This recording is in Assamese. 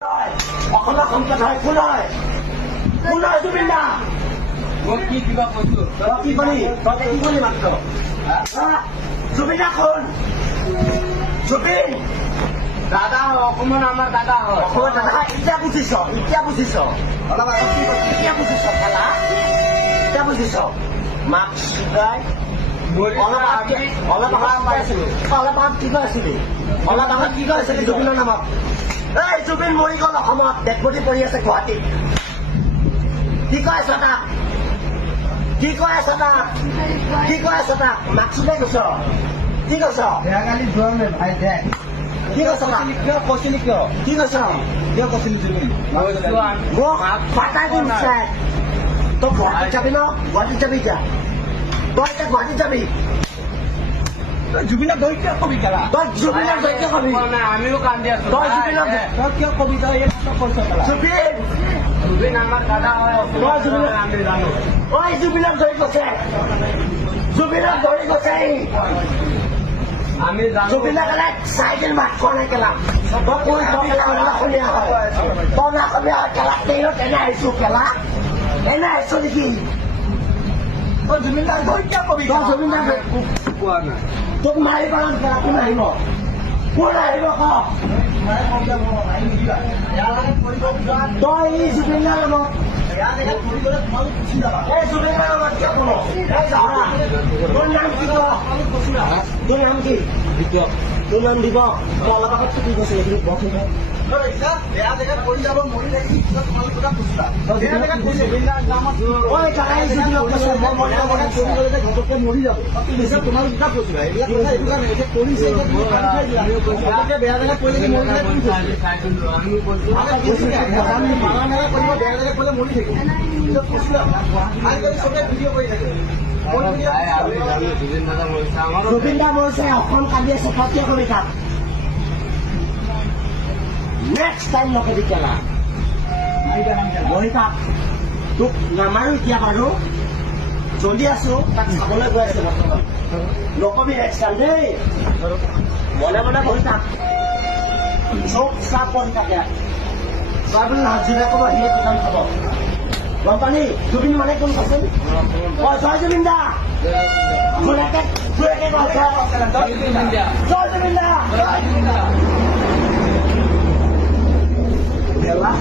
অসমীয়া সম্পদ হয় কোন হয় জুবিন দা মই কি কিবা কৈছো কি কলি তই কি কলি মাত্ৰ জুবিন দা কোন জুবিন দাদা অসমৰ আমাৰ দাদা হয় অসমৰ দাদা এতিয়া বুজিছ অলপ আগত কি কৈছ এতিয়া বুজিছ খেলা এতিয়া বুজিছ মাক শিকাই অলপ আগত কি কৈ আছিলি জুবিনৰ নামত এই জুবিন মৰি গ'ল অসমত ডেডবডি পৰি আছে গুৱাহাটীত কি কৈ আছ তাক মাকচুদাই কৈছ কি কৈছ বেয়াগালি যোৱা নাই ভাই দে কি কৈছ কিয় কৈছিলি কি কৈছ কিয় কৈছিলি জুবিন মোক পাতাই দিম চাই তই গুৱাহাটীত যাবি ন গুৱাহাটীত যাবি এতিয়া তই এতিয়া গুৱাহাটীত যাবি জুবিনক ধৰি কিয় কবি কেলা তই জুবিনক ধৰি কিয় কবি আমিও কান্দি আছো তই জুবিনক তই কিয় কবি তই এই কৈছ কেলা জুবিন আমাৰ দাদা হয় আমি জানো ঐ জুবিনক ধৰি গৈছে আমি জানো জুবিনে কেলা চাইকেল ভাত খোৱা নাই কেলা তই কৈ কেলা অসমীয়া হয় তই অসমীয়া হয় কেলা ট্ৰেইনত এনে আহিছো নেকি তই জুবিন দাক ধৰি কিয় কবি তই জুবিন দাক কোৱা নাই তোক মাৰিব কেলা কোন আহিব ক তই এই জুবিন দাৰ লগত এই জুবিন দাৰ লগত কিয় কোনো তোৰ নাম কি তোৰ নাম কি তোৰ নাম দিব তই অলপ আগত কি কৈছে এইখিনি বকিব বেয়া জেগাত পৰি যাব মৰি থাকি তোমালোক কথা কৈছিলা বেয়া জেগাত কৈছে ঐ কাকাই জুবিনক কৈছে মই মৰি যাব ঘপককৈ মৰি যাব তোমালোক কিতাপ কৈছিলা এইবিলাক কথা এইটো কাৰণে এতিয়া কৰিছে বেয়া জেগাত পৰিলে মৰি যায় বেয়া জেগাত পৰিলে মৰি থাকিব কৈছিলা আজিকালি চবে ভিডিঅ' কৰি থাকে জুবিন দা মৰিছে অসম কান্দি আছে তই কিয় কৰি থাক নেক্সট টাইম নকবি কেলা বহি থাক তোক নামাৰো এতিয়া বাৰু জ্বলি আছো তাক চাবলৈ গৈ আছে বৰ্তমান নকবি নেক্সট টাইম দেই মনে বহি থাক চব চাপ বহি থাকে তই বুলি হাজিৰা ক'ব সিয়ে দোকান খাব গম পালি জুবিন মানে কোন কৈছিল জয় জুবিন দা জয় জুবিন দা Relax.